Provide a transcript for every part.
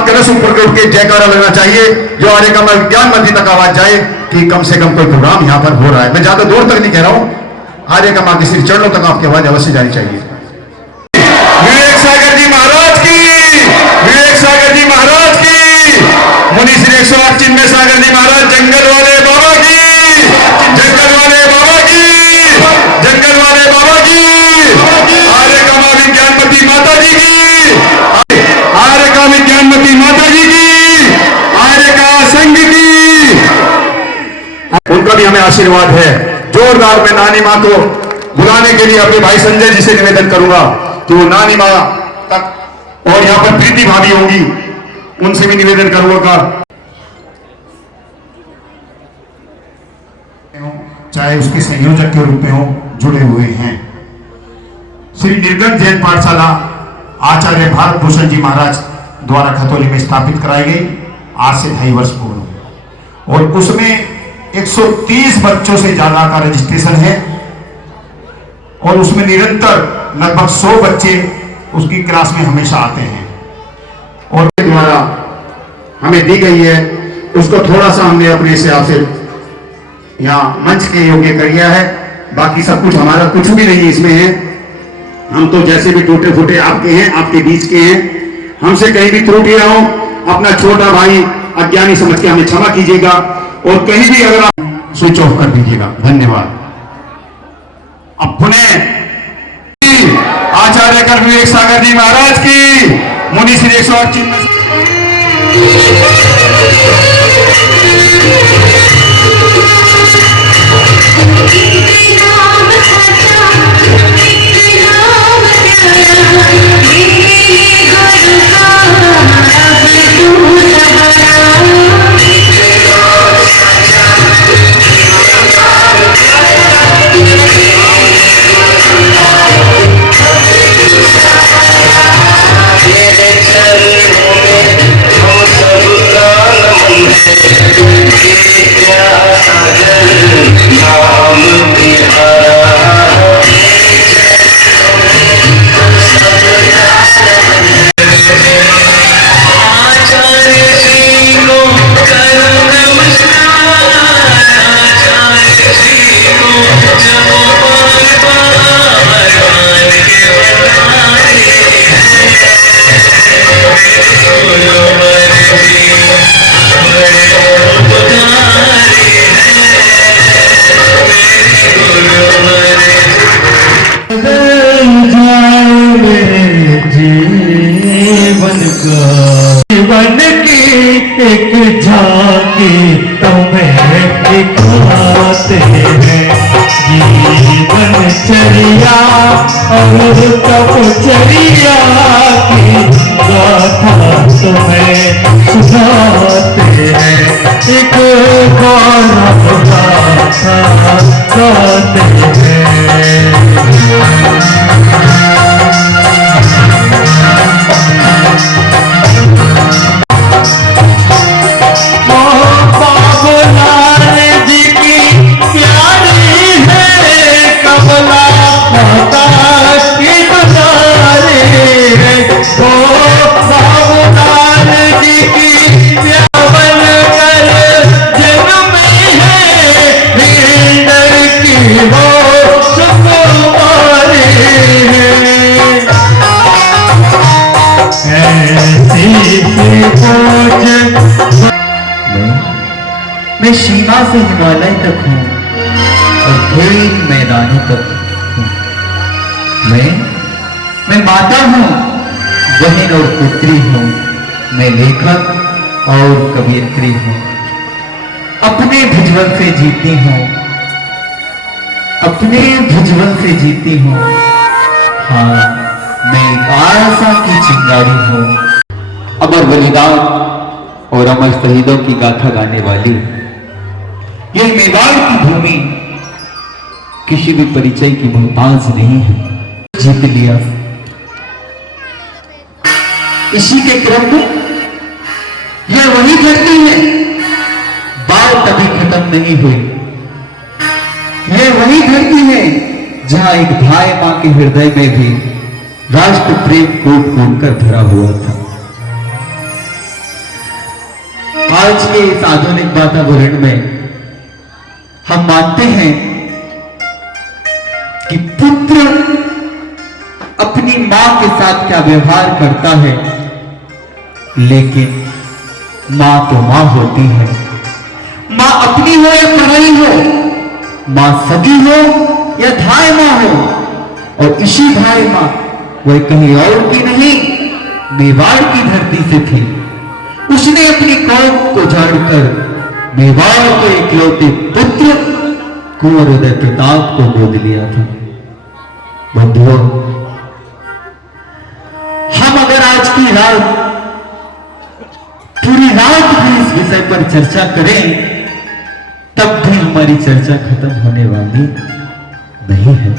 भगवान कलश ऊपर के उठ के जयकारा लगना चाहिए, जो आर्य का ज्ञान मंदिर तक आवाज जाए कि कम से कम कोई प्रोग्राम यहाँ पर हो रहा है। मैं ज्यादा दूर तक नहीं कह रहा हूं, आर्य का मां के श्री चरणों तक आपकी आवाज अवश्य जानी चाहिए। विवेक सागर जी महाराज की, विवेक सागर जी महाराज की, मुनि श्री 108 चिन्मय सागर जी महाराज, जंगल वाले बाबा की, जंगल वाले बाबा की, जंगल वाले बाबा की, आर्य का मां विज्ञानमती माता जी की, आर्य का विज्ञानमती माता जी की, आर्य का संघ की, उनका भी हमें आशीर्वाद है। जोरदार मैं नानी मां को बुलाने के लिए अपने भाई संजय जी से निवेदन करूंगा कि वो नानी मां तक, और यहां पर प्रीति भाभी होंगी, उनसे भी निवेदन करूंगा, चाहे उसके संयोजक के रूप में हो, जुड़े हुए हैं। श्री निर्गत जैन पाठशाला आचार्य भारत भूषण जी महाराज द्वारा खतौली में स्थापित कराई गई, आज से 2.5 वर्ष पूर्व, और उसमें 130 बच्चों से ज्यादा का रजिस्ट्रेशन है, और उसमें निरंतर लगभग 100 बच्चे उसकी क्लास में हमेशा आते हैं, और द्वारा हमें दी गई है, उसको थोड़ा सा हमने अपने से आपसे यहाँ मंच के योग्य कर दिया है। बाकी सब कुछ हमारा कुछ भी नहीं इसमें है, हम तो जैसे भी टूटे फूटे आपके हैं, आपके बीच के हैं, हमसे कहीं भी त्रुटि ना हो, अपना छोटा भाई अज्ञानी समझ के हमें क्षमा कीजिएगा, और कहीं भी अगर आप स्विच ऑफ कर दीजिएगा। धन्यवाद। अब पुनः आचार्य कर विवेक सागर जी महाराज की, मुनि श्री 108 चिन्मय जीवन की एक झांकी तुम्हें दिखाते हैं, जीवन चरिया और तपचर्या की गाथा तुम्हें सुनाते हैं, एक गौरव गाथा गाते हैं। मैं सीमा से हिमालय तक हूँ और खेल मैदानों तक हूँ। मैं माता हूँ, बहन और पुत्री हूँ, मैं लेखक और कवियत्री हूँ। अपने भुजबल से जीती हूँ, अपने भुजबल से जीती हूँ। हाँ, मैं एक आशा की चिंगारी हूँ, अमर बलिदान और अमर शहीदों की गाथा गाने वाली। ये मैदान की भूमि किसी भी परिचय की मोहताज नहीं है। जीत लिया इसी के क्रम में यह वही धरती है, बात कभी खत्म नहीं हुई। यह वही धरती है जहां एक भाई मां के हृदय में भी राष्ट्र प्रेम कूट कूट कर भरा हुआ था। आज के इस आधुनिक वातावरण में हम मानते हैं कि पुत्र अपनी मां के साथ क्या व्यवहार करता है, लेकिन मां तो मां होती है। मां अपनी हो या पराई हो, मां सगी हो या धाय मां हो, और इसी धाय मां वह कहीं और की नहीं, मेवाड़ की धरती से थी। उसने अपनी कौम को झाड़कर मेवाड़ के इकलौते पुत्र कुंवर उदय प्रताप को गोद लिया था। बंधुओं, हम अगर आज की रात पूरी रात भी इस विषय पर चर्चा करें, तब भी हमारी चर्चा खत्म होने वाली नहीं है।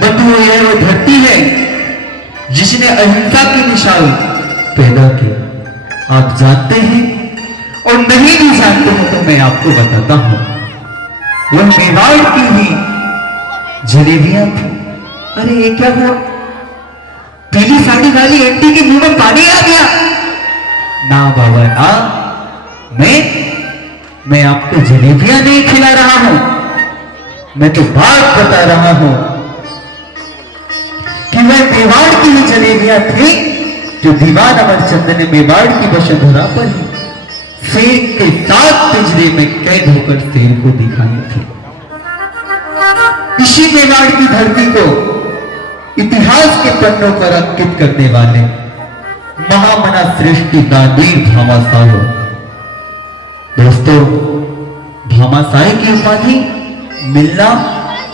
बंधुओं, यह वो धरती है जिसने अहिंसा की मिसाल पैदा की। आप जानते हैं, और नहीं भी जानते हो तो मैं आपको बताता हूं। वह मेवाड़ की ही जलेबियां थी। अरे ये क्या हुआ? पीली साड़ी वाली आंटी के मुंह में पानी आ गया। ना बाबा ना, मैं आपको जलेबियां नहीं खिला रहा हूं, मैं तो बात बता रहा हूं कि वह मेवाड़ की ही जलेबियां थी जो दीवान अमरचंद ने मेवाड़ की वसुंधरा पर ही शेर के साथ पिंजरे में कैद होकर शेर को दिखाई थी। इसी मेवाड़ की धरती को इतिहास के पन्नों पर अंकित करने वाले महामना सृष्टि दानवीर भामाशाह। दोस्तों, भामाशाह की उपाधि मिलना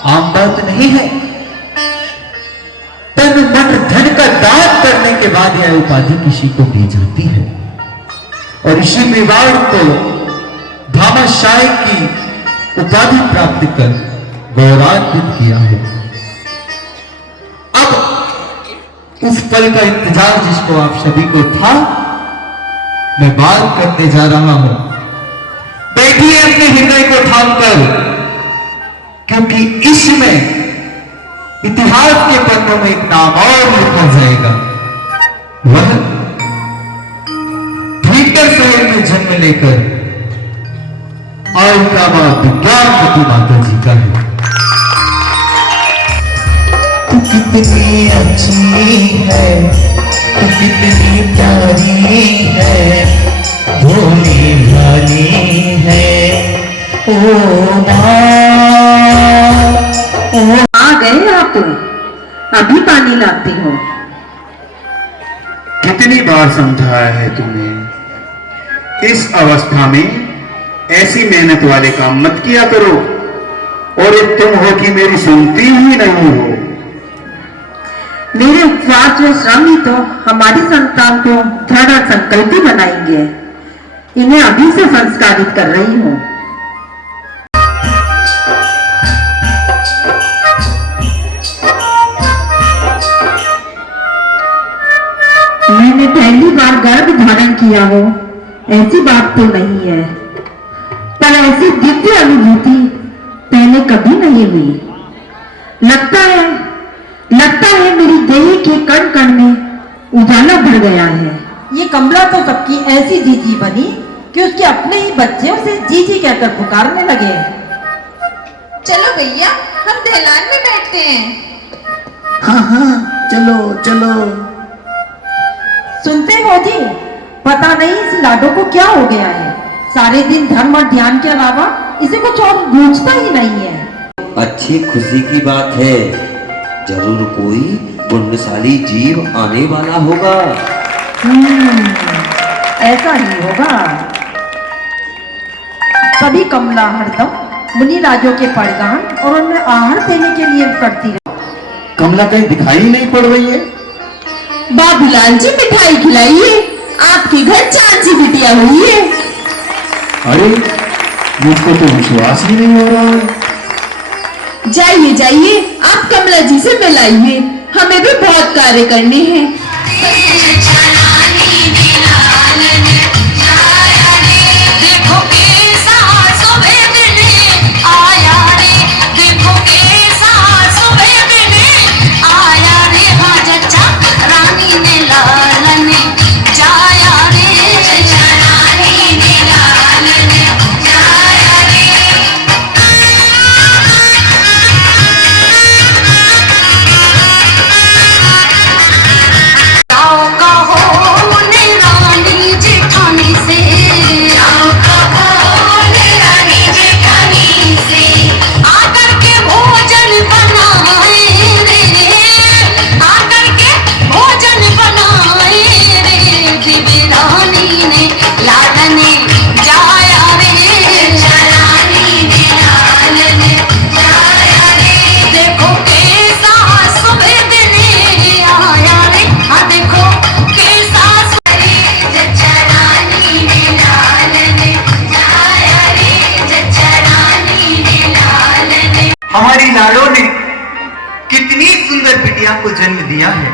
आम बात नहीं है। तन मन धन का दान करने के बाद यह उपाधि किसी को दी जाती है, और इसी मेवाड़ को भामाशाह की उपाधि प्राप्त कर गौरवान्वित किया है। अब उस पल का इंतजार जिसको आप सभी को था, मैं बात करने जा रहा हूं। बैठिए अपने हृदय को थामकर, क्योंकि इसमें इतिहास के पन्नों में एक नाम और लिखा जाएगा। वह भीतर शहर में जन्म लेकर औरंगाबाद विज्ञानवती माता जी का है। तू कितनी अच्छी है, तू कितनी प्यारी है, भोली भाली है, ओ माँ। आ गए आप? अभी पानी लाती हो। कितनी बार समझाया है तूने, इस अवस्था में ऐसी मेहनत वाले काम मत किया करो, और एक तुम हो कि मेरी सुनती ही नहीं हो। मेरे उपवास व श्रम ही तो हमारी संतान को दृढ़ और संकल्पी बनाएंगे। इन्हें अभी से संस्कारित कर रही हूँ। मैंने पहली बार गर्भ धारण किया हो ऐसी बात तो नहीं है, पर ऐसी दिव्य अनुभूति पहले कभी नहीं हुई। लगता है मेरी देह के कण कण में उजाला भर गया है। ये कमला तो सबकी ऐसी जीजी बनी कि उसके अपने ही बच्चे उसे जीजी कहकर पुकारने लगे। चलो भैया, हम दहलान में बैठते हैं। हाँ, चलो चलो। सुनते हो जी, पता नहीं इस लाडो को क्या हो गया है। सारे दिन धर्म और ध्यान के अलावा इसे कुछ और गूंजता ही नहीं है। अच्छी खुशी की बात है, जरूर कोई पुण्यशाली जीव आने वाला होगा। ऐसा ही होगा। तभी कमला हरदम मुनि राजों के परगान और उन्हें आहार देने के लिए करती रही। कमला कहीं दिखाई नहीं पड़ रही है। बाबूलाल जी, मिठाई खिलाइए, आपके घर चाची बिटिया हुई है। अरे, मुझको तो विश्वास ही नहीं हो रहा है। जाइए जाइए, आप कमला जी से मिलाइए, हमें भी बहुत कार्य करने हैं। देखो कैसा सुबह आया रे, देखो कैसा सुबह आया रे, हाँ रानी ने लालन जाया रे, रानी ने हमारी लाड़ो ने कितनी सुंदर बिटिया को जन्म दिया है।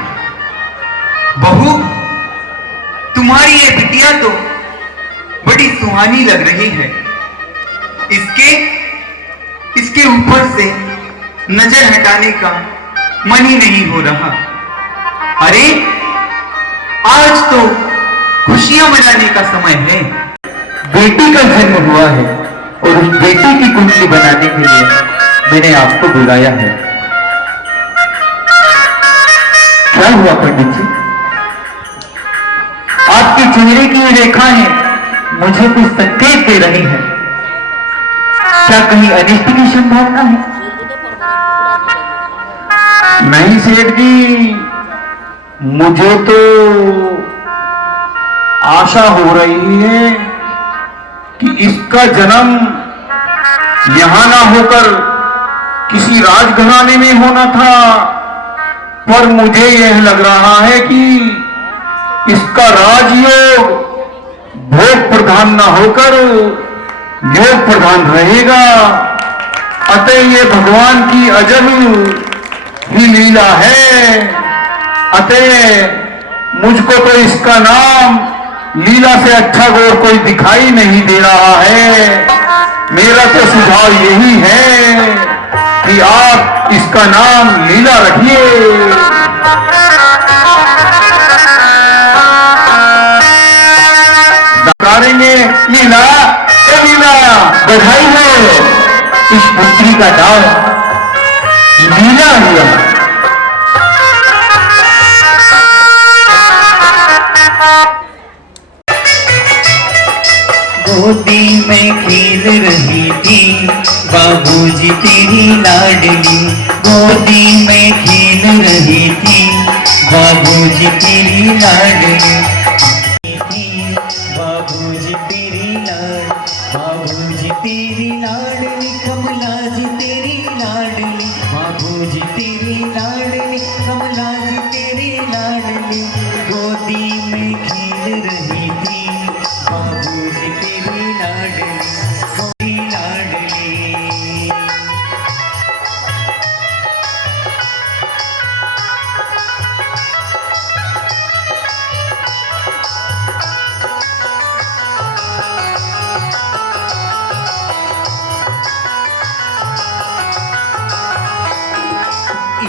बहू, तुम्हारी ये बिटिया तो बड़ी सुहानी लग रही है। इसके ऊपर से नजर हटाने का मन ही नहीं हो रहा। अरे, आज तो खुशियां मनाने का समय है। बेटी का जन्म हुआ है और उस बेटी की कुंडली बनाने के लिए मैंने आपको बुलाया है। क्या हुआ पंडित जी? आपके चेहरे की रेखाएं मुझे कुछ संकेत दे रही हैं। क्या कहीं अनिष्ट की संभावना है? नहीं सेठ जी, मुझे तो आशा हो रही है कि इसका जन्म यहां ना होकर किसी राजघराने में होना था, पर मुझे यह लग रहा है कि इसका राजयोग भोग प्रधान ना होकर योग प्रधान रहेगा। अतः ये भगवान की अजब ही लीला है। अतः मुझको तो इसका नाम लीला से अच्छा और कोई दिखाई नहीं दे रहा है। मेरा तो सुझाव यही है कि आप इसका नाम लीला रखिए। करेंगे लीला, लीला बधाई हो, इस पुत्री का नाम लीला हुआ। गोदी में खेल रही थी बाबूजी तेरी लाडली। गोदी में खेल रही थी बाबूजी तेरी लाडली। बाबूजी तेरी बाबूजी तेरी लाडली, कमला जी तेरी लाडली। बाबूजी तेरी लाडली, कमला जी तेरी लाडली। गोदी में खेल रही थी बाबूजी तेरी लाडली, तेरी लाडली।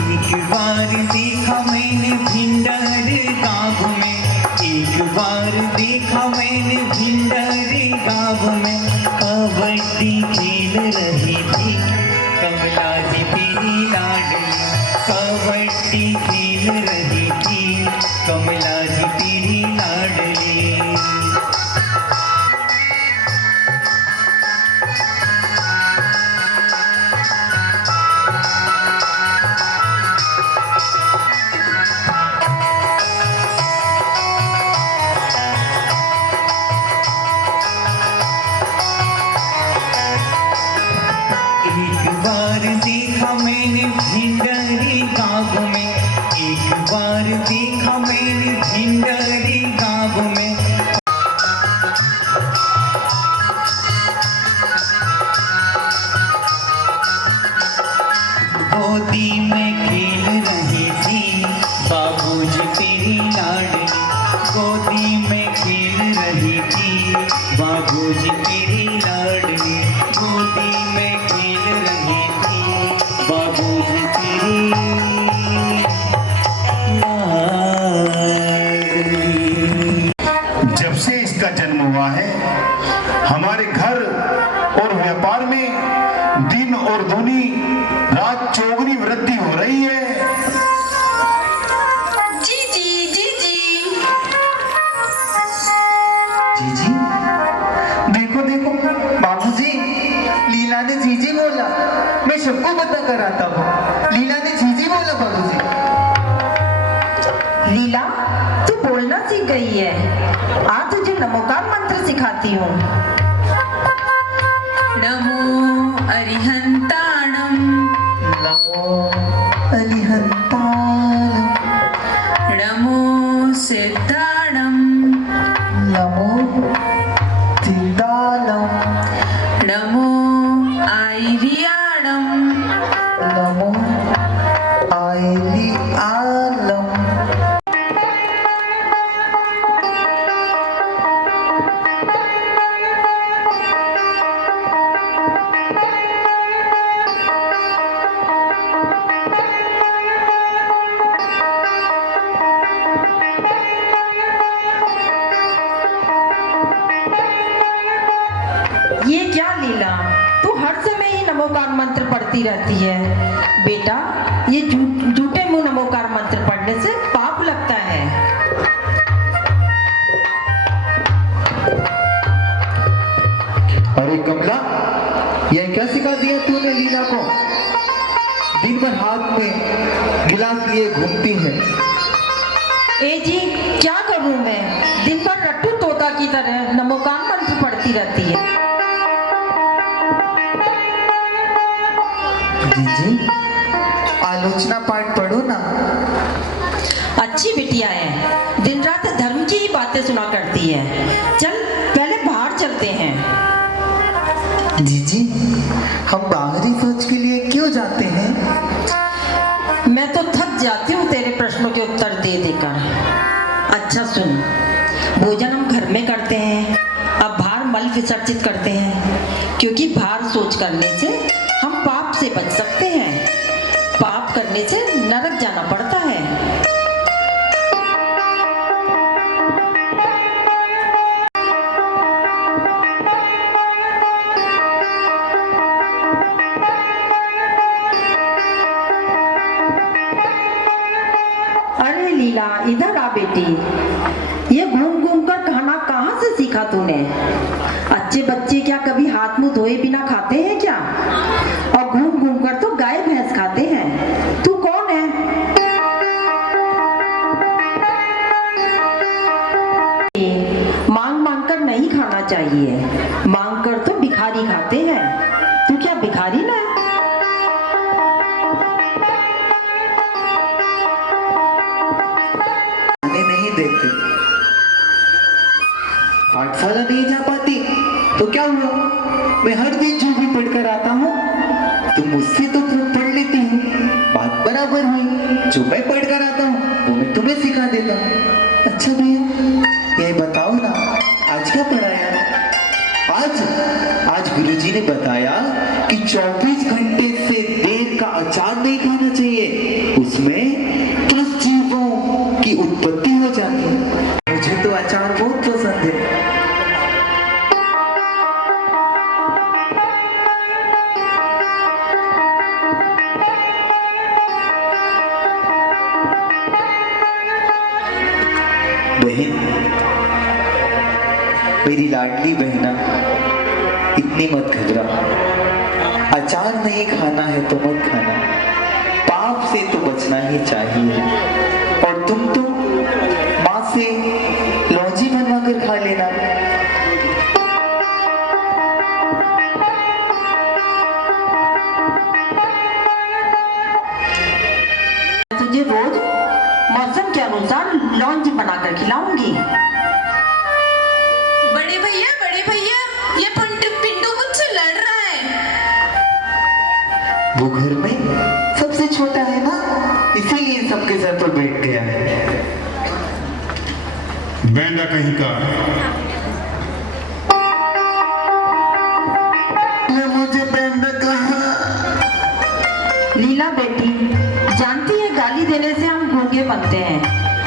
एक बार देखा मैंने भिंडर गाँव में, एक बार देखा मैंने भिंडर गाँव में। कबड्डी खेल रही थी कमला जी तेरी लाडली। कबड्डी खेल रही थी कमला जी तेरी लाडली। एक बार देखा मैंने भिंडरी गाँव में, एक बार देखा मैंने भिंडरी गाँव में। गोदी में खेल रही थी बाबूजी तेरी लाडली। गोदी में खेल रही थी बाबूजी तेरी लाडली। गोदी में खेल रही थी बाबूजी तेरी लाडली। जब से इसका जन्म हुआ है, हमारे घर और व्यापार में दिन और दूनी रात चौगुनी वृद्धि हो रही है। जीजी जीजी जीजी, देखो देखो बाबूजी, लीला ने जीजी बोला। मैं सबको पता कराता हूँ, लीला ने जीजी बोला बाबूजी। लीला, तू बोलना सीख गई है। आज तुझे नमोकार मंत्र सिखाती हूँ। नमो अरिहंताणम, नमो अरिहंताय, नमो सिद्धाणम, नमो सिद्धालम, नमो आयर्याणम, नमोकार मंत्र पढ़ती रहती है। बेटा, ये झूठे मुंह नमोकार मंत्र पढ़ने से पाप लगता है। अरे कमला, यह क्या सिखा दिया तूने लीला को? दिन भर हाथ में गिलास लिए घूमती है। ए जी, क्या करूं मैं? दिन भर रट्टू तोता की तरह नमोकार मंत्र पढ़ती रहती है। जीजी, आलोचना पाठ पढ़ो ना। अच्छी बिटिया है, दिन रात धर्म की ही बातें सुना करती है। चल पहले बाहर चलते हैं। जीजी, हम बाहरी सोच के लिए क्यों जाते हैं? मैं तो थक जाती हूँ तेरे प्रश्नों के उत्तर दे देकर। अच्छा सुन, भोजन हम घर में करते हैं, अब बाहर मल विसर्जित करते हैं, क्योंकि बाहर सोच करने से हम पाप से बच सकते हैं। पाप करने से नरक जाना पड़ता है। अरे लीला, इधर आ बेटी। ये घूम घूम कर खाना कहाँ से सीखा तूने? अच्छे बच्चे क्या कभी हाथ मुंह धोए बिना खाते हैं क्या? और घूम घूम कर तो गाय भैंस खाते हैं। तू कौन है? मांग मांग कर नहीं खाना चाहिए, मांग कर तो भिखारी खाते हैं। तू क्या भिखारी ना? नहीं देते, पाठशाला नहीं जा पाती तो क्या हुआ? मैं हर दिन जो भी पढ़कर आता हूँ, तुम मुझसे तो पढ़ लेती हो, बात बराबर हुई। जो मैं पढ़कर आता हूँ वो मैं तुम्हें सिखा देता हूँ। अच्छा भैया, ये बताओ ना, आज क्या पढ़ाया? आज गुरुजी ने बताया कि 24 घंटे से देर का अचार नहीं खाना चाहिए, उसमें त्रस्त जीवों की उत्पत्ति हो जाती है। मुझे तो अचार बहुत पसंद है। बहन, मेरी लाडली बहना, इतनी मत घबरा। अचार नहीं खाना है तो मत खाना, पाप से तो बचना ही चाहिए। और तुम तो माँ से लौंजी बनवा कर खा लेना। तुझे रोज मौसम के अनुसार लौंजी बनाकर खिलाऊंगी। बड़े भैया, ये पिंटू मुझसे लड़ रहा है। वो घर में सबसे छोटा है ना, इसीलिए सबके सर पर बैठ गया है। बैंडा कहीं का। मुझे बैंडा कहा। लीला बेटी, जानती है गाली देने से हम गूंगे बनते हैं,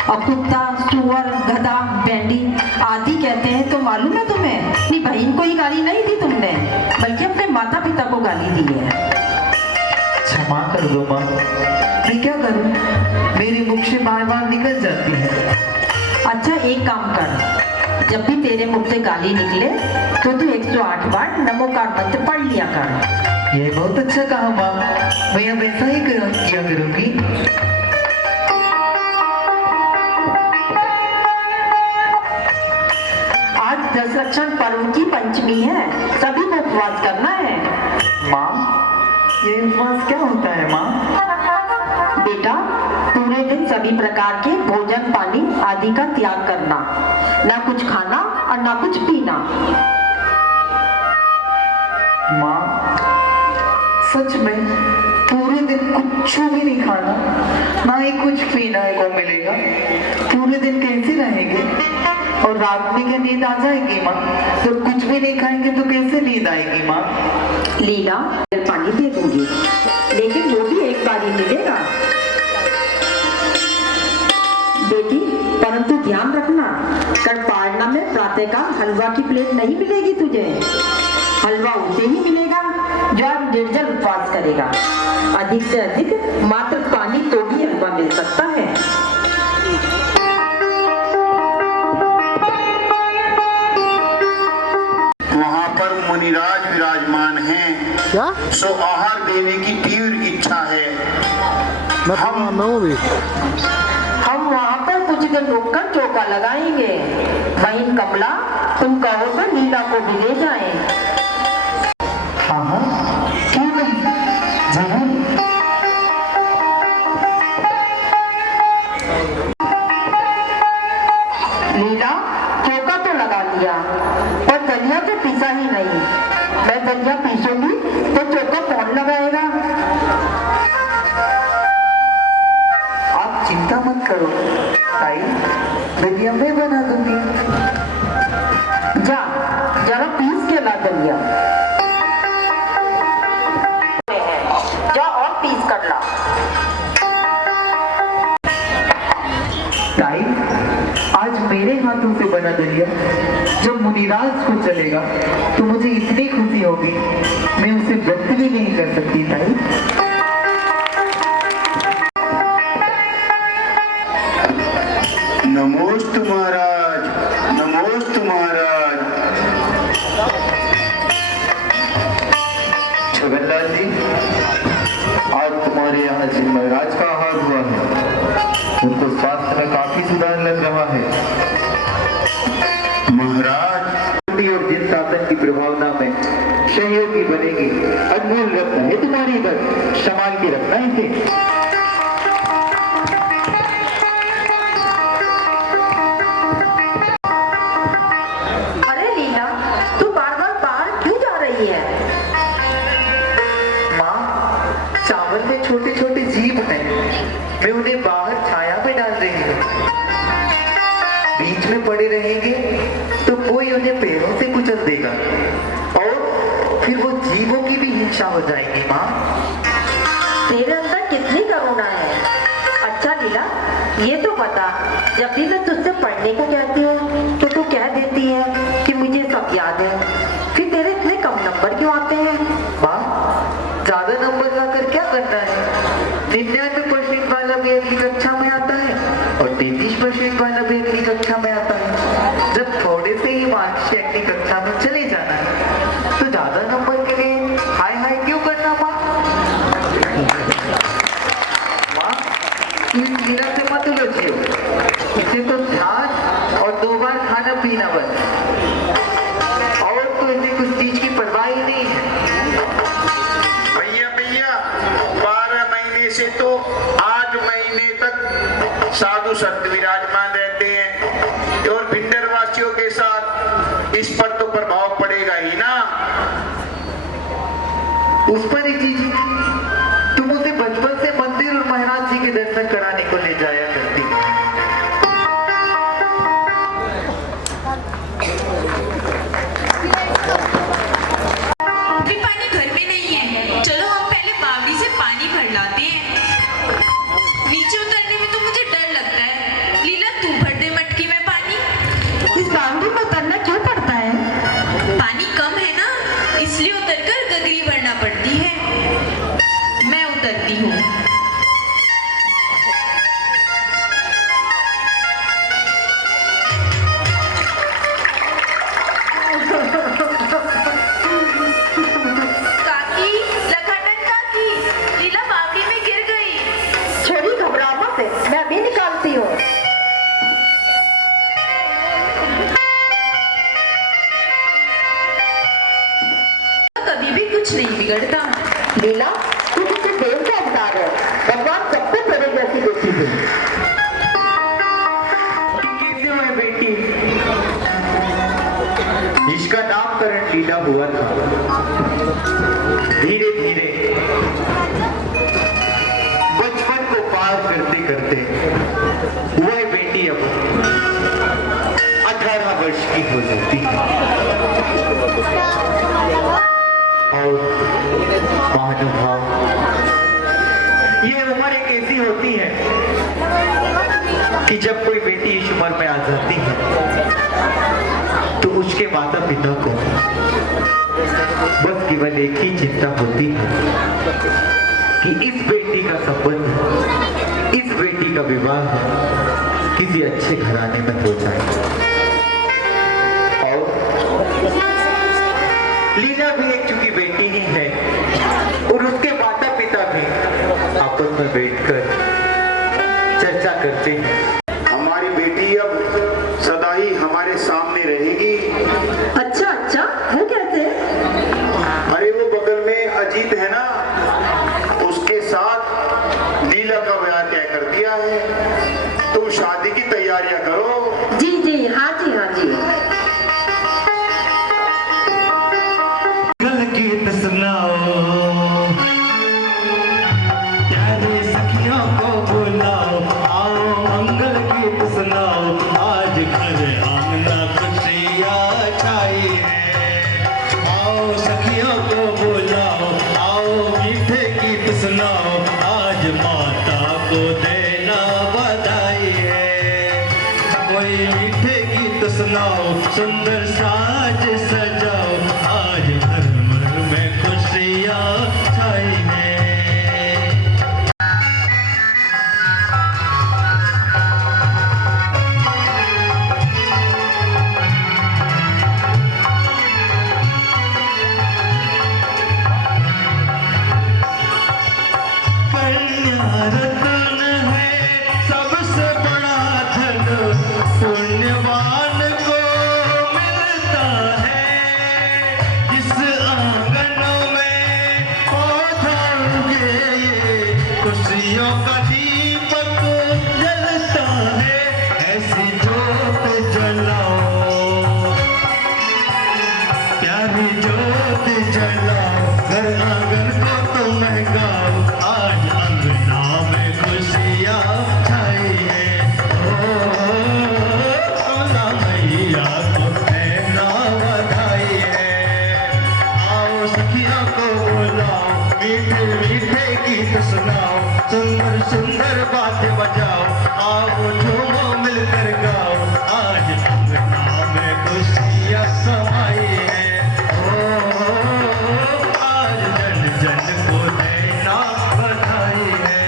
और कुत्ता, सुअर, गधा, बैंडी आदि कहते हैं तो मालूम है तुम्हें? अपनी बहन को ही गाली नहीं दी तुमने, बल्कि अपने माता पिता को गाली दी है। क्षमा कर दो माँ, मैं क्या करूं? मेरे मुख से बार बार निकल जाती है। अच्छा एक काम कर, जब भी तेरे मुख से गाली निकले तो तू 108 बार नमोकार मंत्र पढ़ लिया कर। ये बहुत अच्छा कहा माँ, मैं अब ऐसा ही किया करूंगी। आज दशलक्षण पर्व की पंचमी है, सभी को उपवास करना है। माँ, ये उपवास क्या होता है माँ? बेटा, पूरे दिन सभी प्रकार के भोजन पानी आदि का त्याग करना, ना कुछ खाना और ना कुछ पीना। माँ, सच में पूरे दिन कुछ भी नहीं खाना, ना ही कुछ पीना को मिलेगा? पूरे दिन कैसे रहेंगे? और रात में क्या नींद आ जाएगी माँ? जब कुछ भी नहीं खाएंगे तो कैसे नींद आएगी माँ? लीला, पानी दे दूंगी, लेकिन वो भी एक बार ही मिलेगा बेटी। परंतु ध्यान रखना, कल पारना में प्रातःकाल हलवा की प्लेट नहीं मिलेगी तुझे। हलवा उसे ही मिलेगा जो आज निर्जल उपवास करेगा। अधिक से अधिक मात्र पानी तो भी हलवा मिल सकता है। वहाँ पर मुनिराज विराजमान हैं। क्या सो आहार देने की तीव्र इच्छा है। हम वहाँ पर कुछ दिन रुककर चौका लगाएंगे। बहन कमला, तुम कहो तो लीला को भी ले जाएं। हाँ क्यों नहीं, जरूर। लीला, चौका तो लगा लिया पर दलिया तो पीसा ही नहीं। मैं दलिया पीसूंगी तो चौका कौन लगाएगा? आप चिंता मत करो ताई, दलिया मैं बना दूंगी। जा, जरा पीस के ला दलिया। जा और पीस कर ला। ताई, आज मेरे हाथों से बना दलिया जब मुनिराज को चलेगा तो मुझे इतनी खुशी होगी, मैं उसे व्यक्त भी नहीं कर सकती। ताई, नमोस्तु महाराज, नमोस्तु महाराज। छगनलाल जी, आज तुम्हारे यहाँ जिन महाराज का आहार हुआ है उनको स्वास्थ्य में काफी सुधार लग रहा है। महाराज और जिन शासन की प्रभावना में सहयोगी बनेगी, अनमोल रत्न है तुम्हारी घर, संभाल के रखना इसे। अरे लीला, तू बार बार बाहर क्यों जा रही है? माँ, चावल में छोटे छोटे जीव हैं, मैं उन्हें बाहर छाया में डाल रही हूँ। बीच में पड़े रहेंगे तो कोई उन्हें पैरों से कुचल देगा और फिर वो जीवों की भी हिंसा हो जाएगी। माँ, तेरे अंदर कितनी करुणा है। अच्छा लीला, ये तो बता, जब भी मैं तुझसे पढ़ने को कहती हूँ तो तू कह देती है कि मुझे सब याद है। फिर तेरे इतने कम नंबर क्यों आते हैं? माँ, ज्यादा नंबर लाकर क्या करना है? 99% वाला भी अगली कक्षा में आता है और 33% वाला भी अगली कक्षा में आता है। जब थोड़े से ही मार्क्स से अगली कक्षा में चले जाना है तो ज्यादा नंबर के लिए हाय हाय क्यों करना? माँ, इस लीला से मत उलझियो, इसे तो ध्यान और 2 बार खाना पीना बस, और तो इसे कुछ चीज की परवाह ही नहीं है। भैया 12 महीने से तो 8 महीने तक साधु संत विराजमान रहते हैं और भिंडर वासियों के साथ इस पर तो प्रभाव पड़ेगा ही ना। उस पर ही चीज, तुम उसे बचपन से मंदिर और महाराज जी के दर्शन कराने को ले जाया करती। अभी पानी घर में नहीं है, चलो हम पहले बावड़ी से पानी भर लाते हैं। नीचे उतरने में तो मुझे डर लगता है। लीला, तू भर दे मटकी में पानी। इस बावड़ी में उतरना क्यों पड़ता है? पानी कम है ना, इसलिए उतरकर गगरी भरना पड़ती है। मैं उतरती हूँ। काकी, लखनदन काकी, लीला बावड़ी में गिर गई। छोड़ी, घबरा मत, मैं अभी निकालती हूँ। कभी भी कुछ नहीं बिगड़ता। लीला, तू किसी देव का अवतार है। भगवान सबको तेरे जैसी देती है। कैसे हुए बेटी? इसका नामकरण लीला हुआ था। धीरे धीरे बचपन को पार करते करते वह बेटी अब 18 वर्ष की हो जाती है और महानुभाव, ये उम्र एक ऐसी होती है कि जब कोई बेटी इस उम्र में आ जाती है तो उसके माता पिता को बस केवल एक ही चिंता होती है कि इस बेटी का संबंध, इस बेटी का विवाह किसी अच्छे घराने में हो जाए और लीला भी एक चुकी बेटी ही है और उसके माता पिता भी आपस में बैठकर चर्चा करते हैं। हमारी बेटी अब सदा ही हमारे सामने रहेगी। अच्छा अच्छा, वो कैसे? अरे वो बगल में अजीत है ना, उसके साथ लीला का ब्याह तय कर दिया है। तुम शादी की तैयारियां करो। जी जी, हाँ जी हाँ जी। गीत सुनाओ, प्यारे सखियों को बुलाओ, आओ मंगल गीत सुनाओ, आज घर आंगना खुशियाँ छाई है। आओ सखियों को बुलाओ, आओ मीठे गीत सुनाओ, आज माता को देना बधाई है। कोई मीठे गीत सुनाओ, सुंदर साज सजाओ, आज घर में खुशियाँ छाई है। कन्या रत्न है सबसे बड़ा धन, पुण्यवान को मिलता है। जिस आंगन में पौधा उगे, खुशियों का दीपक जलता है। ऐसी जोत जलाओ, प्यारी जोत जलाओ, घर आंगन को तो महकाओ, आज अंगना में खुशियाँ छाई है। ओ सोना मैया को देना बधाई है। आओ सखियों को बुलाओ, मीठे मीठे गीत सुनाओ, सुंदर सुंदर बातें बजाओ, आओ झूमो मिलकर गाओ, आज अंगना में खुशियाँ समाई है। ओ आज जन जन को देना बधाई है।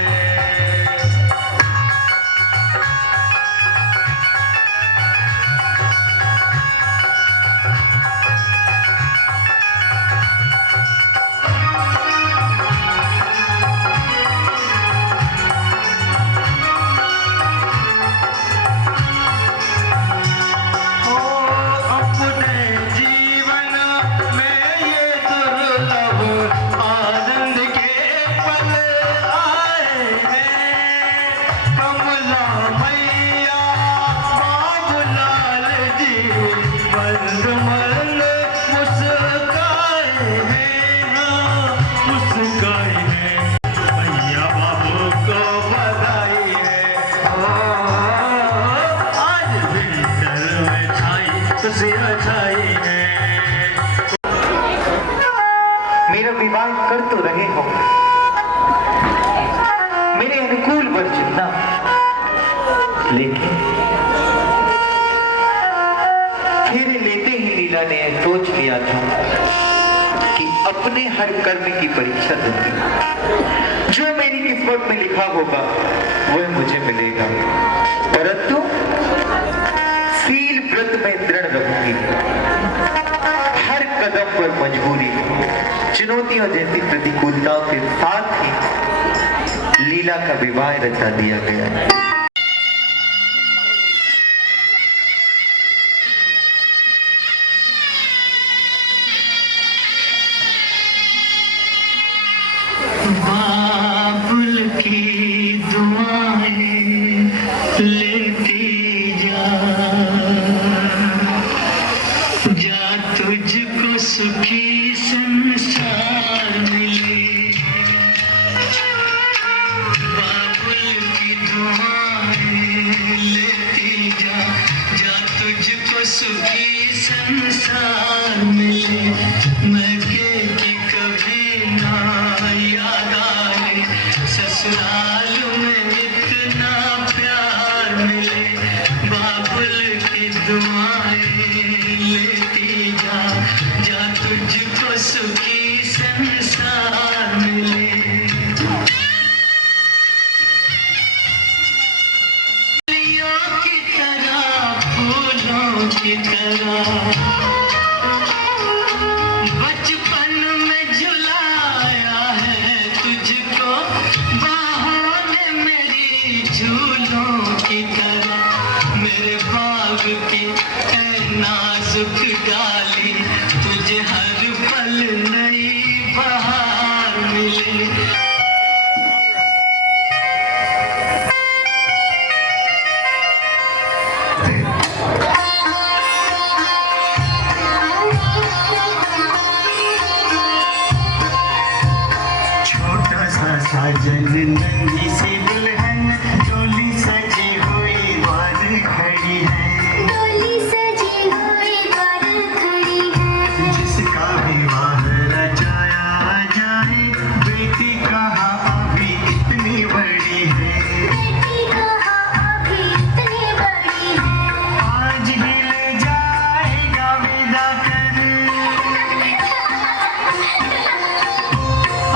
अपने जीवन में ये दुर्लभ आनंद के पल आए हैं। कमला मैया बाबूलाल जी मल मल मुस्काए हैं, हाँ मुस्काए हैं। मैया बाबू को बधाई है। आज विंटर में छाई खुशियाँ छाई है। मेरा विवाह कर तो रहे हो, मेरे अनुकूल वर चुनना, लेकिन फेरे लेते ही लीला ने सोच लिया था कि अपने हर कर्म की परीक्षा दूंगी। जो मेरी किस्मत में लिखा होगा वह मुझे मिलेगा, परंतु शील व्रत में दृढ़ रहूंगी। हर कदम पर मजबूरी, चुनौतियों जैसी प्रतिकूलताओं के साथ ही लीला का विवाह रचा दिया गया। बाबुल की दुआएं लेती जा, जा तुझको सुखी संसार मिले। बाबुल की दुआएं लेती जा, जा तुझको सुखी संसार मिले। मगे की कभी ना याद आए, ससुराल में इतना प्यार मिले। बाबुल की दुआएं लेती जा, जा तुझको सुखी संसार मिले। कलियों की तरह फूलों की तरह बचपन में झुलाया है तुझको बाहों ने मेरी झूलों की तरह। मेरे बाग की ऐ नाजुक डाली तुझे हर पल नई बहार मिले। छोटा सा साजन नन्ही सी दुल्हन डोली सजी हुई द्वार खड़ी है। डोली सजी हुई द्वार खड़ी है। जिसका विवाह रचाया जाए बेटी कहाँ अभी इतनी बड़ी है। बेटी कहाँ अभी इतनी बड़ी है। आज ही ले जाएगा विदा कर।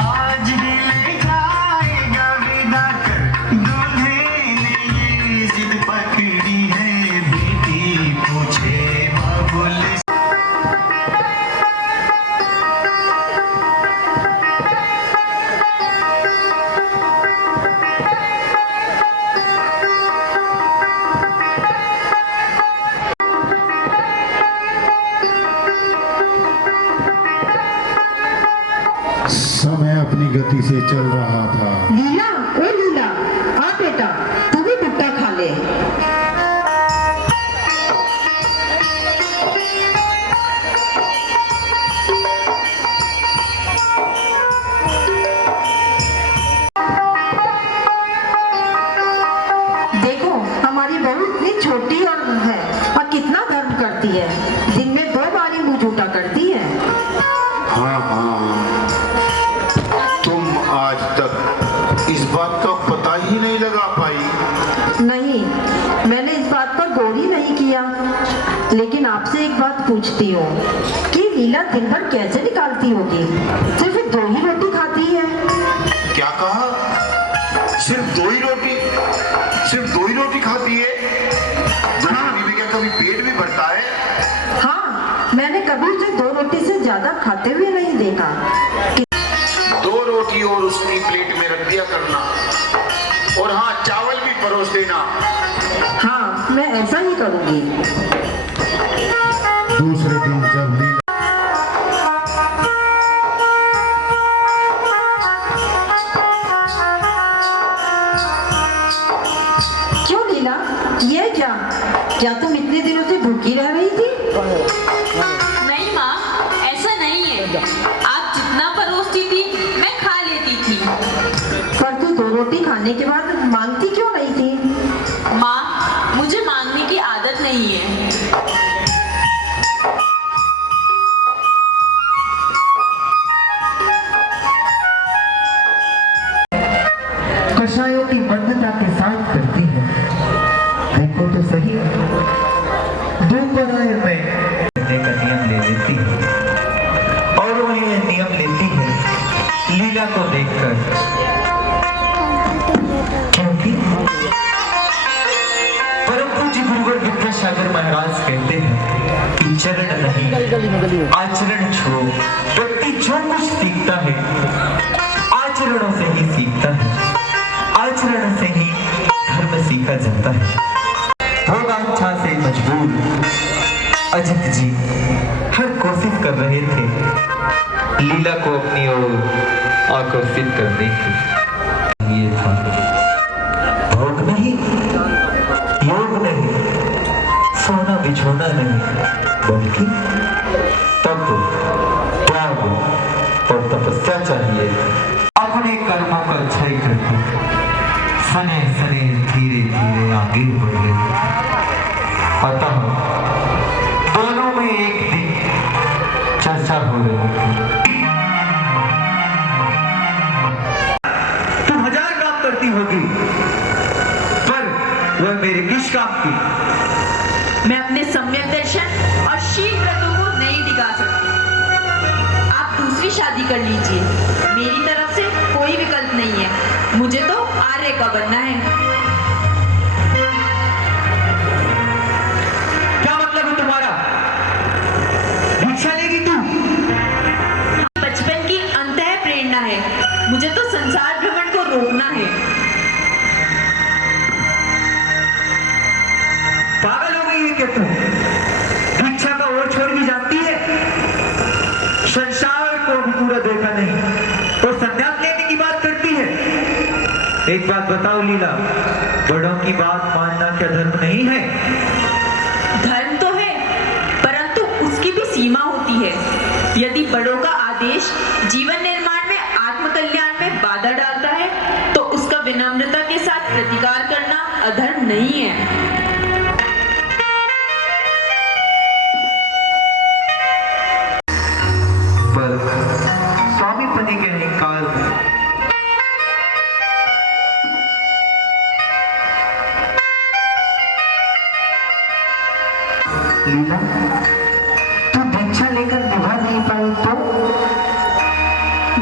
आज ही ले जाएगा विदा कर। दूल्हे ने ये जिद पकड़ी है बेटी पूछे बाबुल से। समय अपनी गति से चल रहा था। लीला, ओ लीला, आ बेटा, तू भी भुट्टा खा ले। देखो, हमारी बहू इतनी छोटी और कितना धर्म करती है। दिन में 2 बार ही मुंह झूठा करती है। हाँ हाँ, तुम आज तक इस बात का पता ही नहीं लगा पाई। नहीं, मैंने इस बात पर गौर ही नहीं किया। लेकिन आपसे एक बात पूछती हूँ कि लीला दिन भर कैसे निकालती होगी? सिर्फ 2 ही रोटी खाती है। क्या कहा? सिर्फ 2 ही रोटी? सिर्फ 2 ही रोटी खाती है? जनानी में क्या कभी पेट भी भरता है? हाँ, मैंने कभी उसे 2 रोटी से ज्यादा खाते हुए नहीं देखा। 2 रोटी और उसकी प्लेट में रख दिया करना, और हाँ, चावल भी परोस देना। हाँ, मैं ऐसा ही करूँगी। दूसरे दिन जब लीला क्यों लीला, ये क्या तुम इतने दिनों से भूखी रह रही थी? नहीं माँ, ऐसा नहीं है। आप जितना परोसती थी मैं खा लेती थी। पर तू 2 रोटी खाने के बाद मांगती क्यों नहीं थी? माँ, मुझे मांगने की आदत नहीं है। कषायों की बंधता के साथ करती है। देखो तो सही, दोपहर में करने का नियम ले लेती है, और वह ये नियम लेती है लीला को देखकर, क्योंकि परम पूज्य गुरुवर विद्यासागर महाराज कहते हैं कि चरण नहीं आचरण छो। व्यक्ति जो कुछ सीखता है आचरणों से ही सीखता है, आचरण से ही धर्म सीखा जाता है। भोगाच्छा से मजबूर अजित जी हर कोशिश कर रहे थे लीला को अपनी ओर आकर्षित करने की। ये था भोग नहीं, योग नहीं, सोना बिछोना नहीं, बल्कि तप, त्याग और तपस्या चाहिए। अपने कर्मों का क्षय करके सने सने धीरे धीरे आगे बढ़ रहे। अतः दोनों में एक दिन चर्चा हो रही थी। तुम 1000 काम करती होगी, पर वह मेरे किस काम की? मैं अपने सम्यक दर्शन और शील व्रतों को नहीं टिका सकती। आप कर लीजिए। मेरी तरफ से कोई विकल्प नहीं है, मुझे तो आर्य का बनना है। क्या मतलब है तुम्हारा? भिक्षा लेगी तू? बचपन की अंतः प्रेरणा है, मुझे तो संसार भ्रमण को रोकना है। पागल हो गई है क्या तू? भिक्षा का ओर छोड़ भी जाती है? संसार को भी पूरा देखा नहीं तो संन्यास लेने की बात करती है। एक बात बताओ लीला, बड़ों की बात मानना क्या धर्म नहीं है? धर्म तो है, परंतु उसकी भी सीमा होती है। यदि बड़ों का आदेश जीवन निर्माण में आत्मकल्याण में बाधा डालता है तो उसका विनम्रता के साथ प्रतिकार करना अधर्म नहीं है। स्वामी पति के अहंकार में लीला, तू भिक्षा लेकर निभा नहीं पाई तो?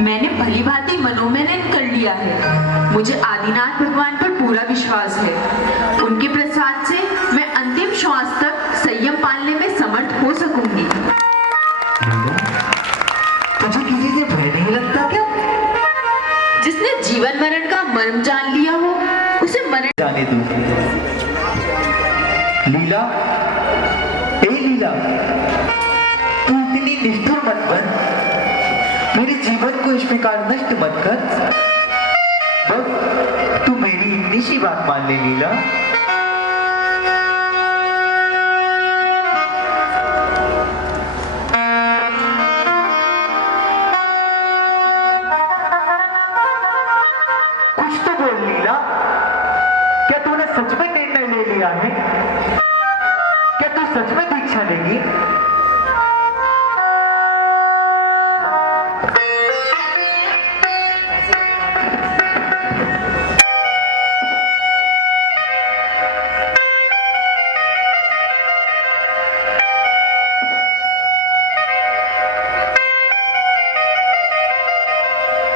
मैंने भली भांति मनोमनन कर लिया है। मुझे आदिनाथ भगवान पर पूरा विश्वास है। उनके प्रसाद से मैं अंतिम श्वास तक संयम पालने में समर्थ हो सकूंगी। तुझे किसी से भय नहीं लगता क्या? जिसने जीवन मरण का मर्म जान लिया हो उसे मरण जाने दो। लीला, ए लीला, तू इतनी निष्ठुर मत बन। मेरे जीवन को इस प्रकार नष्ट मत कर। बस तू मेरी इतनी सी बात मान ले लीला। कुछ तो बोल लीला, क्या तूने सच में निर्णय ले लिया है? क्या तू सच में दीक्षा लेगी?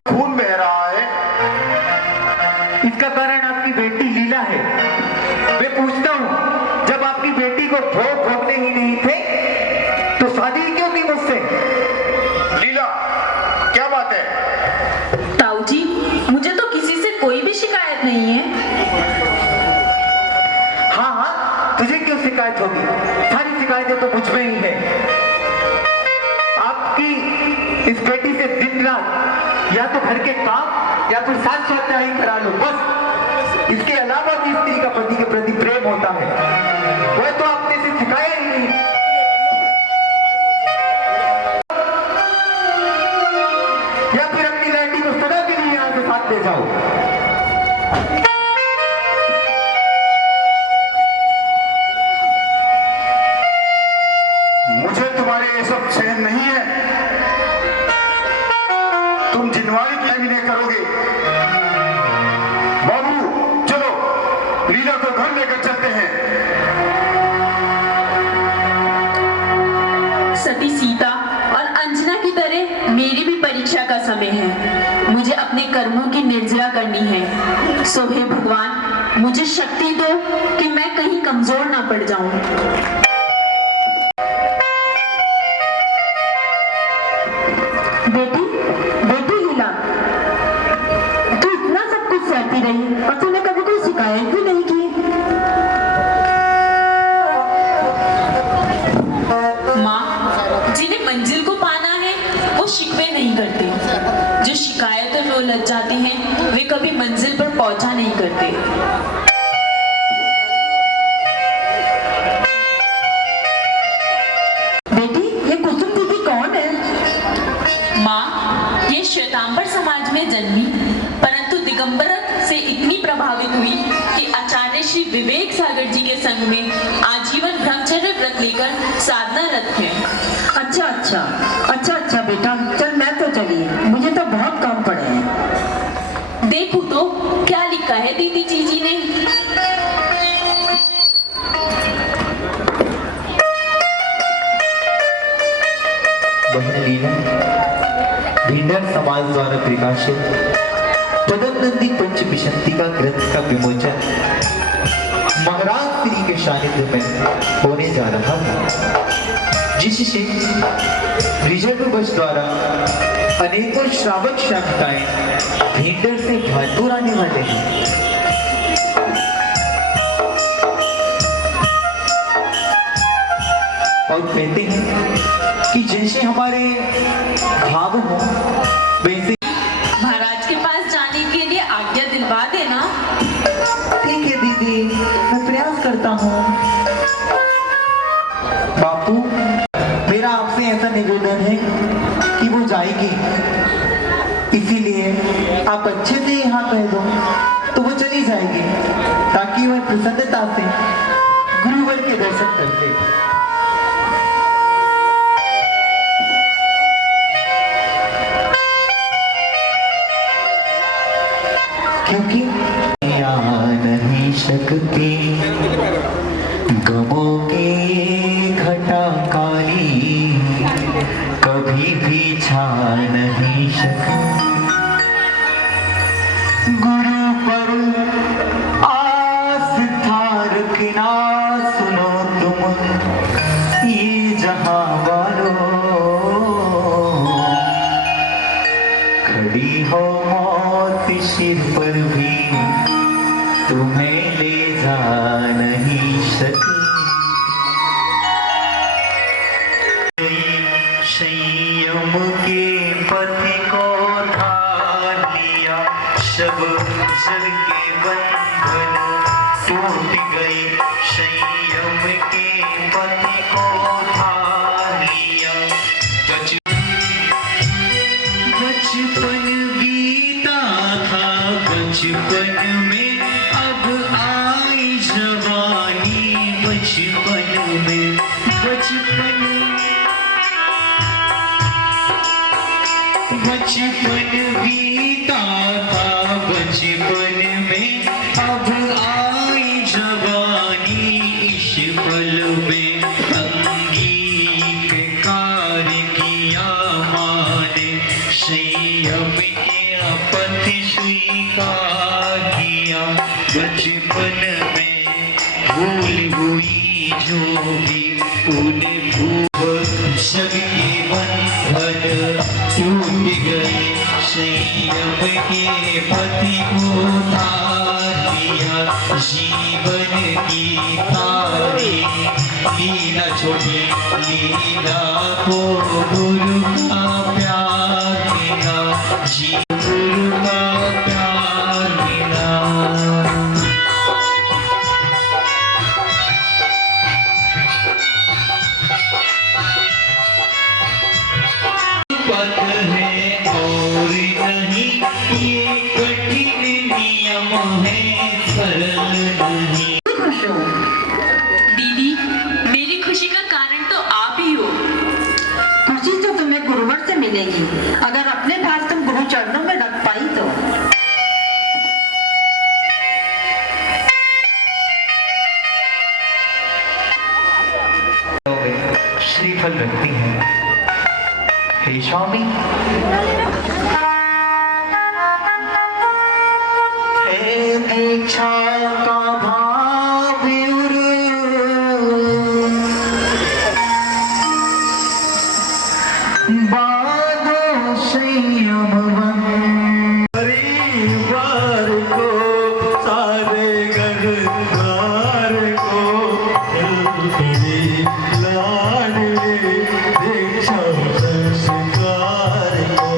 खून बह रहा है। इसका कारण आपकी बेटी लीला है। मैं पूछता हूँ, जब आपकी बेटी को भोग भोगने ही नहीं थे तो शादी क्यों की मुझसे? लीला, क्या बात है? ताऊ जी, मुझे तो किसी से कोई भी शिकायत नहीं है। हाँ हाँ, तुझे क्यों शिकायत होगी? सारी शिकायतें तो मुझ में ही है। आपकी इस बेटी से दिन रात या तो घर के काम या फिर साथ स्वाध्याय ही करा लो बस। इसके अलावा भी स्त्री का पति के प्रति प्रेम होता है, वह तो आपने इसे सिखाया ही नहीं। या फिर अपनी लड़की को सदा के लिए यहाँ से साथ ले जाओ। मुझे तुम्हारे ये सब सहन नहीं है। तुम जिनवारी की अभिनय करोगे। बाबू, चलो लीला को घर लेकर चलते हैं। सती सीता और अंजना की तरह मेरी भी परीक्षा का समय है। मुझे अपने कर्मों की निर्जरा करनी है। सो हे भगवान, मुझे शक्ति दो कि मैं कहीं कमजोर ना पड़ जाऊं। बेटी, बेटी लीला, तू इतना सब कुछ सहती रही और तूने कभी कोई शिकायत भी नहीं की। माँ, जिन्हें मंजिल को पाना है वो शिकवे नहीं करते। जो शिकायतों में उलझ जाते हैं वे कभी मंजिल पर पहुंचा नहीं करते। बेटी, ये कुसुम दीदी कौन है? माँ, ये श्वेतांबर समाज में जन्मी परंतु दिगंबरत से इतनी प्रभावित हुई कि आचार्य श्री विवेक सागर जी के संग में आजीवन ब्रह्मचर्य व्रत लेकर साधनारत है। अच्छा अच्छा अच्छा अच्छा बेटा, चल मैं तो चली, मुझे तो बहुत काम पड़े हैं। देखो तो क्या लिखा है दीदी जी ने। बहन लीला, भिंडर समाज द्वारा प्रकाशित पदमनंदी पंचविशंतिका ग्रंथ का विमोचन महाराज श्री के सानिध्य में होने जा रहा है, जिससे रिजर्व बस द्वारा अनेकों श्रावक श्राविकाएं भिंडर से भरपूर आने वाले हैं। और कहते हैं कि जैसे हमारे भाव हो वैसे महाराज के पास जाने के लिए आज्ञा दिलवा देना। ठीक है दीदी, मैं प्रयास करता हूँ। बापू, मेरा आपसे ऐसा निवेदन है कि वो जाएगी, इसीलिए आप अच्छे से यहाँ कह दो तो वो चली जाएगी, ताकि वह प्रसन्नता से गुरुवर के दर्शन कर ले। क्योंकि आ नहीं सकती गमों की घटा काली, कभी भी छा नहीं सकती। गुरु पर आस्था रखना, सुनो तुम ये जहां वालों, खड़ी हो मौत सिर पर भी तुम्हें ले जा नहीं सकी। संयम के पथ को धार लिया, सब जग के बंधन टूट गए। संयम के पथ को धार लिया, बचपन बीता था, बचपन में अब आई जवानी। बचपन में बचपन बीता था, बचपन में अब आई जवानी। इस पल में अंगीकार किया माने, संयम के पथ स्वीकार किया। बचपन में भूल हुई जो भी उन्हें भूल, सबके बंधन टूट गए। संयम के पति को धार लिया, जीवन की तारी लीला छोड़ी, लीला को गुरु का प्यार मिला, जी गुरु का प्यार मिला। पद है और नहीं, ये कठिन नियम है, सरल नहीं। दीदी, मेरी खुशी का कारण तो आप ही हो। खुशी तो तुम्हें गुरुवर से मिलेगी, अगर अपने भाग तुम गुरु चरणों में रख पाई तो। श्रीफल रखती है। हे स्वामी, हे दीक्षा का भाव बादो संयम परिवार को, सारे गणदार को लाड दीक्षा संस्कार को।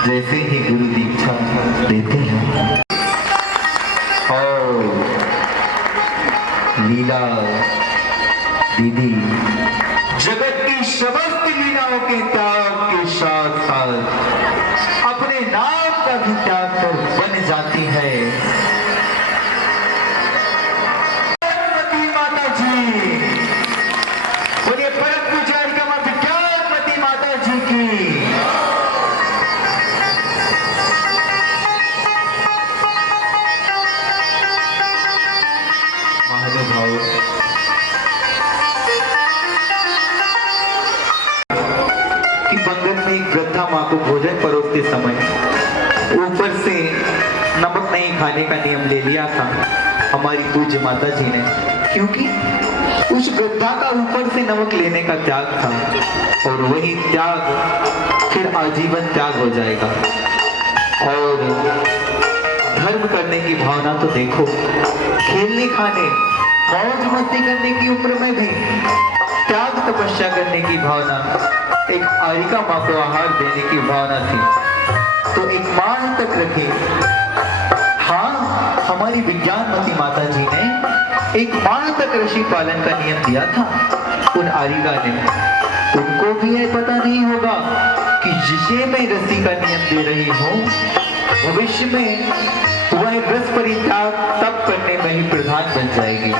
जैसे ही गुरु दीक्षा देते हैं और लीला दीदी जगत की समस्त लीलाओं के त्याग के साथ साथ अपने नाम का भी त्याग कर बन जाती है। माता जी को भोजन परोसते समय ऊपर से नमक नहीं खाने का नियम ले लिया था हमारी पूज्य माता जी ने, क्योंकि उस गड्ढा का ऊपर से नमक लेने का त्याग था और वही त्याग फिर आजीवन त्याग हो जाएगा। और धर्म करने की भावना तो देखो, खेलने खाने मौज मस्ती करने की उम्र में भी त्याग तपस्या करने की भावना, एक आरिका माँ को आहार देने की भावना थी। तो एक माह तक रखे। हाँ, हमारी विज्ञानमती माता जी ने एक माह तक ऋषि पालन का नियम दिया था उन आरिका ने। उनको भी यह पता नहीं होगा कि जिसे मैं रस्सी का नियम दे रही हूँ, भविष्य में वह रस परित्याग तब करने में ही प्रधान बन जाएगी।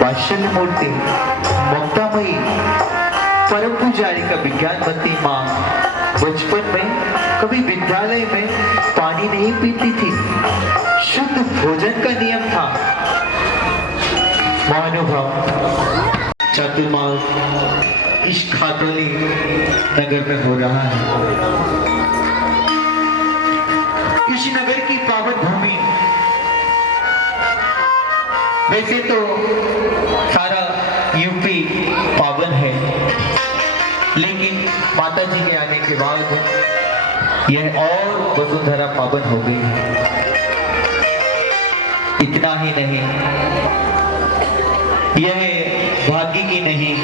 वात्सल्य मूर्ति, ममतामयी, परम पुजारी का विज्ञानवती माँ बचपन में कभी विद्यालय में पानी नहीं पीती थी, शुद्ध भोजन का नियम था। महानुभाव, चातुर्मास इस खातोली नगर में हो रहा है। इस नगर की पावन भूमि, वैसे तो सारा यूपी पावन है, लेकिन माता जी के आने के बाद यह और वसुंधरा पावन हो गई है। इतना ही नहीं, यह भाग्य की नहीं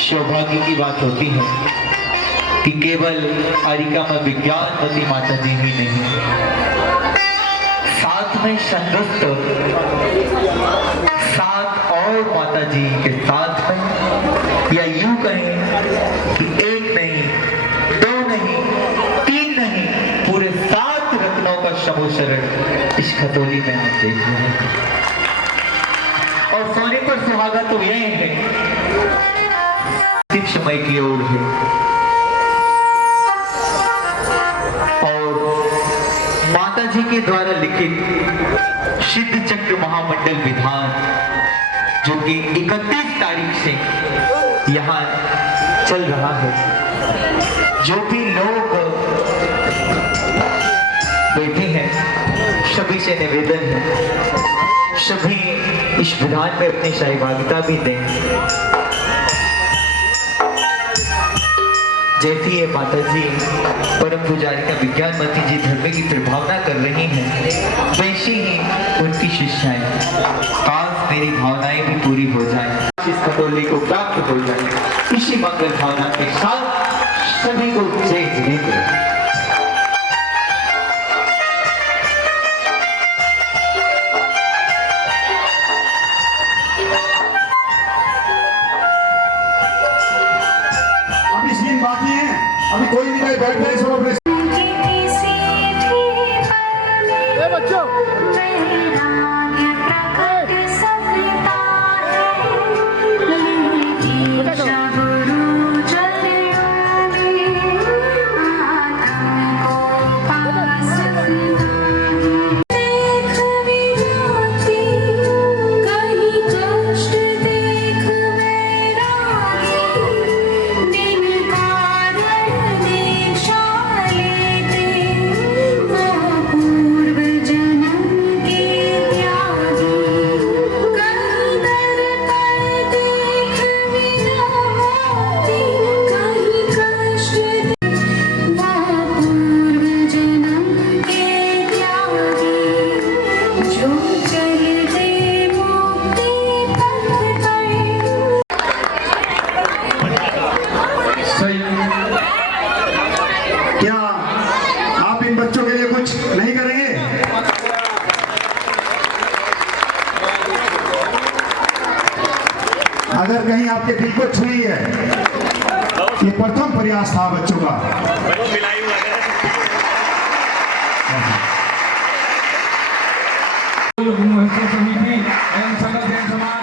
सौभाग्य की बात होती है कि केवल आरिका में विज्ञानवती माता जी ही नहीं, साथ में संगस्त 7 और माता जी के साथ में, या यूं कहें कि 1 नहीं, 2 नहीं, 3 नहीं, पूरे 7 रत्नों का समूह शरण इस खतौली में हम देख रहे हैं। और सोने पर सुहागा तो यह है, समय की ओर है। और माता जी के द्वारा लिखित सिद्ध चक्र महामंडल विधान, जो कि 31 तारीख से यहाँ चल रहा है, जो भी लोग बैठे हैं सभी से निवेदन है, सभी इस विधान में अपनी सहभागिता भी दें। जैसी ये माता जी परम पुजारी का विज्ञानमती जी धर्म की प्रभावना कर रही हैं, वैसे ही उनकी शिष्याएं, आज मेरी भावनाएं भी पूरी हो जाए, इस खतौली को प्राप्त हो जाए। इसी मंगल भावना के साथ सभी को जय जिनेंद्र। बाकी है, अभी कोई भी नहीं बैठ जाए, सब अपने बच्चों क्या आप इन बच्चों के लिए कुछ नहीं करेंगे? अगर कहीं आपके दिल को छुई है, ये प्रथम प्रयास था बच्चों का। समिति एवं सकल जैन समाज